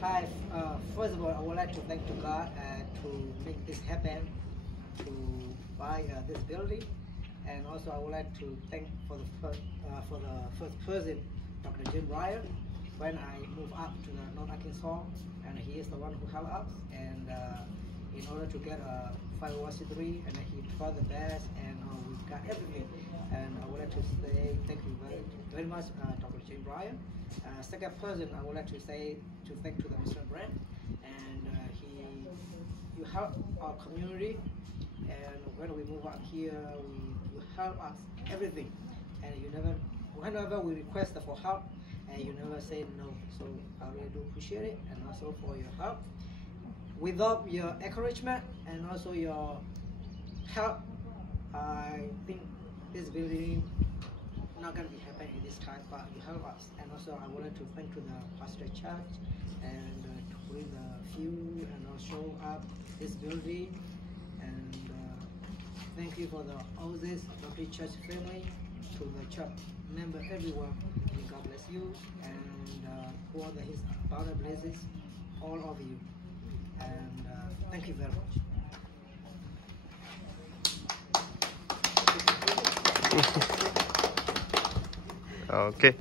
Hi, first of all, I would like to thank to God to make this happen, to buy this building, and also I would like to thank for the first person, Dr. Jim Ryan, when I moved up to the North Arkansas, and he is the one who helped us, and in order to get a 501c3, and he tried the best, and we got everything. And I would like to say thank you very much, Dr. Jim Ryan. Second person, I would like to say thank to the Mr. Brand, and you help our community, and when we move out here, you help us everything, and whenever we request for help, and you never say no. So I really do appreciate it, and also for your help. Without your encouragement and also your help, I think this building not going to be happening in this time, but you help us. And also I would like to thank to the pastor church and to bring the fuel and also up this building. And thank you for all this lovely church family, to the church member, everyone. And God bless you, and pour his bountiful blessings all of you. And thank you very much. Okay.